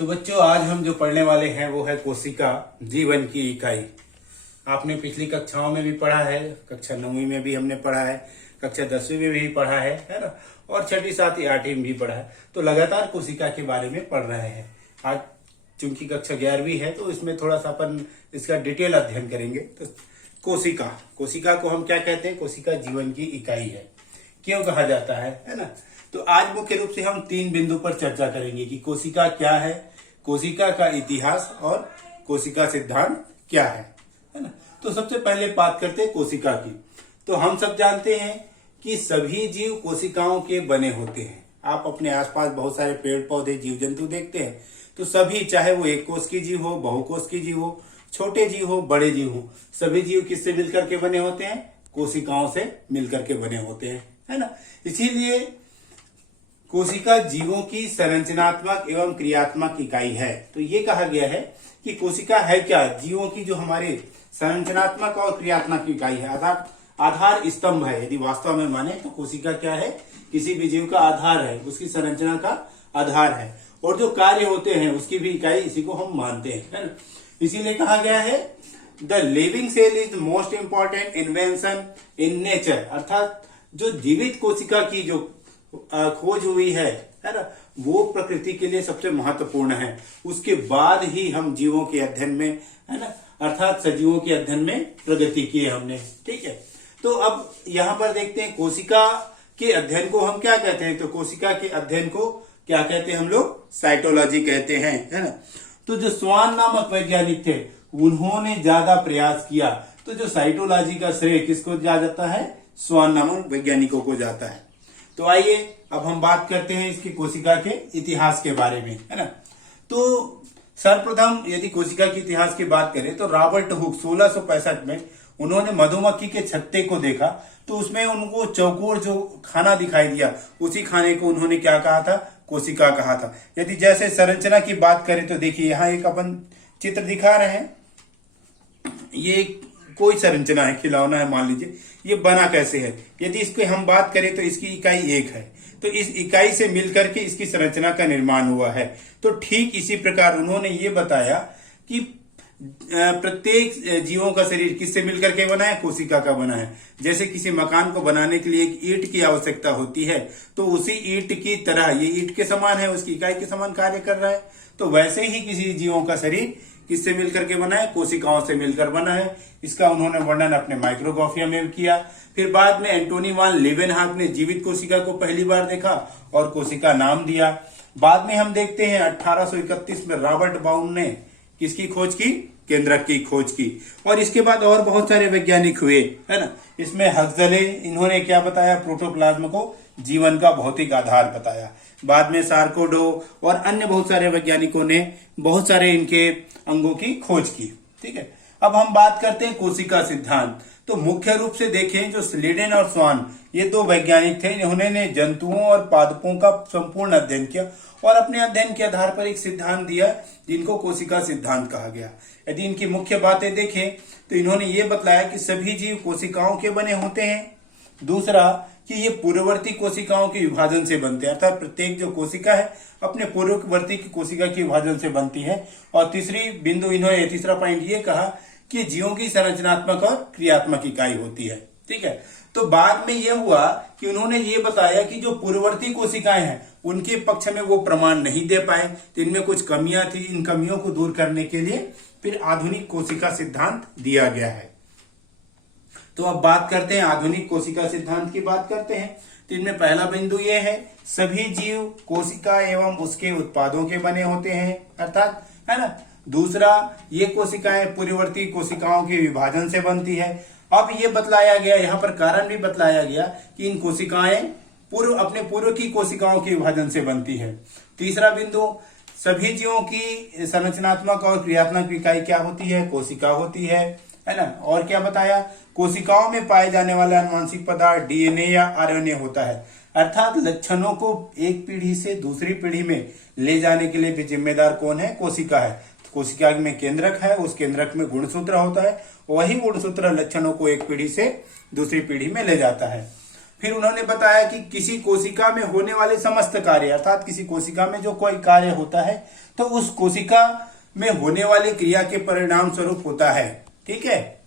तो बच्चों आज हम जो पढ़ने वाले हैं वो है कोशिका जीवन की इकाई। आपने पिछली कक्षाओं में भी पढ़ा है, कक्षा 9वीं में भी हमने पढ़ा है, कक्षा 10वीं में भी पढ़ा है ना, और 6ठी 7वीं 8वीं में भी पढ़ा है। तो लगातार कोशिका के बारे में पढ़ रहे हैं। आज चूंकि कक्षा 11वीं है तो इसमें थोड़ा सा अपन इसका डिटेल अध्ययन करेंगे। तो कोशिका को हम क्या कहते हैं? कोशिका जीवन की इकाई है। क्यों कहा जाता है ना? तो आज मुख्य रूप से हम 3 बिंदु पर चर्चा करेंगे कि कोशिका क्या है, कोशिका का इतिहास और कोशिका सिद्धांत क्या है ना। तो सबसे पहले बात करते हैं कोशिका की। तो हम सब जानते हैं कि सभी जीव कोशिकाओं के बने होते हैं। आप अपने आसपास बहुत सारे पेड़ पौधे जीव जंतु देखते हैं, तो सभी, चाहे वो एक कोश की जीव हो, बहुकोश की जीव हो, छोटे जीव हो, बड़े जीव हो, सभी जीव किससे मिलकर के बने होते हैं? कोशिकाओं से मिलकर के बने होते हैं, है ना। इसीलिए कोशिका जीवों की संरचनात्मक एवं क्रियात्मक इकाई है। तो ये कहा गया है कि कोशिका है क्या? जीवों की जो हमारे संरचनात्मक और क्रियात्मक इकाई है, आधार स्तंभ है। यदि वास्तव में माने तो कोशिका क्या है? किसी भी जीव का आधार है, उसकी संरचना का आधार है, और जो कार्य होते हैं उसकी भी इकाई इसी को हम मानते हैं, है ना। इसीलिए कहा गया है the living cell is most important invention in nature, अर्थात जो जीवित कोशिका की जो खोज हुई है ना, वो प्रकृति के लिए सबसे महत्वपूर्ण है। उसके बाद ही हम जीवों के अध्ययन में, है ना, अर्थात सजीवों के अध्ययन में प्रगति की है हमने। ठीक है, तो अब यहां पर देखते हैं कोशिका के अध्ययन को हम क्या कहते हैं। तो कोशिका के अध्ययन को क्या कहते हैं हम लोग? साइटोलॉजी कहते हैं, है ना। तो जो स्वान नामक वैज्ञानिक थे उन्होंने ज्यादा प्रयास किया। तो जो साइटोलॉजी का श्रेय किसको जाता है? स्वान नामक वैज्ञानिकों को जाता है। तो आइए अब हम बात करते हैं इसकी कोशिका के इतिहास के बारे में, है ना। तो सर्वप्रथम यदि कोशिका के इतिहास की बात करें तो रॉबर्ट हुक 1665 में उन्होंने मधुमक्खी के छत्ते को देखा। तो उसमें उनको चौकोर जो खाना दिखाई दिया, उसी खाने को उन्होंने क्या कहा था? कोशिका कहा था। यदि जैसे संरचना की बात करें तो देखिए यहाँ एक अपन चित्र दिखा रहे हैं। ये कोई संरचना है, खिलौना है मान लीजिए, ये बना कैसे है? यदि इसकी हम बात करें तो इसकी इकाई 1 है, तो इस इकाई से मिलकर के इसकी संरचना का निर्माण हुआ है। तो ठीक इसी प्रकार उन्होंने ये बताया कि प्रत्येक जीवों का शरीर किससे मिलकर के बना है? कोशिका का बना है। जैसे किसी मकान को बनाने के लिए एक ईंट की आवश्यकता होती है, तो उसी ईंट की तरह ये ईंट के समान है, उसकी इकाई के समान कार्य कर रहा है। तो वैसे ही किसी जीवों का शरीर किससे मिलकर के बना है? कोशिकाओं से मिलकर बना है। इसका उन्होंने वर्णन अपने माइक्रोग्राफिया में किया। फिर बाद में एंटोनी वान लीवेनहॉक ने जीवित कोशिका को पहली बार देखा और कोशिका नाम दिया। बाद में हम देखते हैं 1831 में रॉबर्ट बाउन ने किसकी खोज की? केंद्रक की खोज की। और इसके बाद और बहुत सारे वैज्ञानिक हुए, है ना। इसमें हक्सले, इन्होंने क्या बताया? प्रोटोप्लाज्म को जीवन का भौतिक आधार बताया। बाद में सार्कोडो और अन्य बहुत सारे वैज्ञानिकों ने बहुत सारे इनके अंगों की खोज की। ठीक है, अब हम बात करते हैं कोशिका सिद्धांत। तो मुख्य रूप से देखें जो स्लीडेन और स्वान, ये 2 वैज्ञानिक थे, इन्होंने जंतुओं और पादपों का संपूर्ण अध्ययन किया और अपने अध्ययन के आधार पर एक सिद्धांत दिया जिनको कोशिका सिद्धांत कहा गया। यदि इनकी मुख्य बातें देखें तो इन्होंने ये बतलाया कि सभी जीव कोशिकाओं के बने होते हैं। दूसरा कि ये पूर्ववर्ती कोशिकाओं के विभाजन से बनते हैं, अर्थात प्रत्येक जो कोशिका है अपने पूर्ववर्ती की कोशिका के विभाजन से बनती है। और तीसरा पॉइंट ये कहा कि जीवों की संरचनात्मक और क्रियात्मक इकाई होती है। ठीक है, तो बाद में यह हुआ कि उन्होंने ये बताया कि जो पूर्ववर्ती कोशिकाएं हैं उनके पक्ष में वो प्रमाण नहीं दे पाए, तो इनमें कुछ कमियां थी। इन कमियों को दूर करने के लिए फिर आधुनिक कोशिका सिद्धांत दिया गया है। तो अब बात करते हैं आधुनिक कोशिका सिद्धांत की बात करते हैं। तो इनमें पहला बिंदु ये है, सभी जीव कोशिका एवं उसके उत्पादों के बने होते हैं, अर्थात, है ना। दूसरा, ये कोशिकाएं पूर्ववर्ती कोशिकाओं के विभाजन से बनती है। अब ये बतलाया गया, यहाँ पर कारण भी बतलाया गया कि इन कोशिकाएं अपने पूर्व की कोशिकाओं के विभाजन से बनती है। तीसरा बिंदु, सभी जीवों की संरचनात्मक और क्रियात्मक इकाई क्या होती है? कोशिका होती है ना। और क्या बताया? कोशिकाओं में पाए जाने वाला आनुवंशिक पदार्थ डीएनए या आरएनए होता है, अर्थात लक्षणों को एक पीढ़ी से दूसरी पीढ़ी में ले जाने के लिए भी जिम्मेदार कौन है? कोशिका है। तो कोशिका में केंद्रक है, उस केंद्रक में गुणसूत्र होता है, वही गुणसूत्र लक्षणों को एक पीढ़ी से दूसरी पीढ़ी में ले जाता है। फिर उन्होंने बताया कि किसी कोशिका में होने वाले समस्त कार्य, अर्थात किसी कोशिका में जो कोई कार्य होता है तो उस कोशिका में होने वाली क्रिया के परिणाम स्वरूप होता है। ठीक है।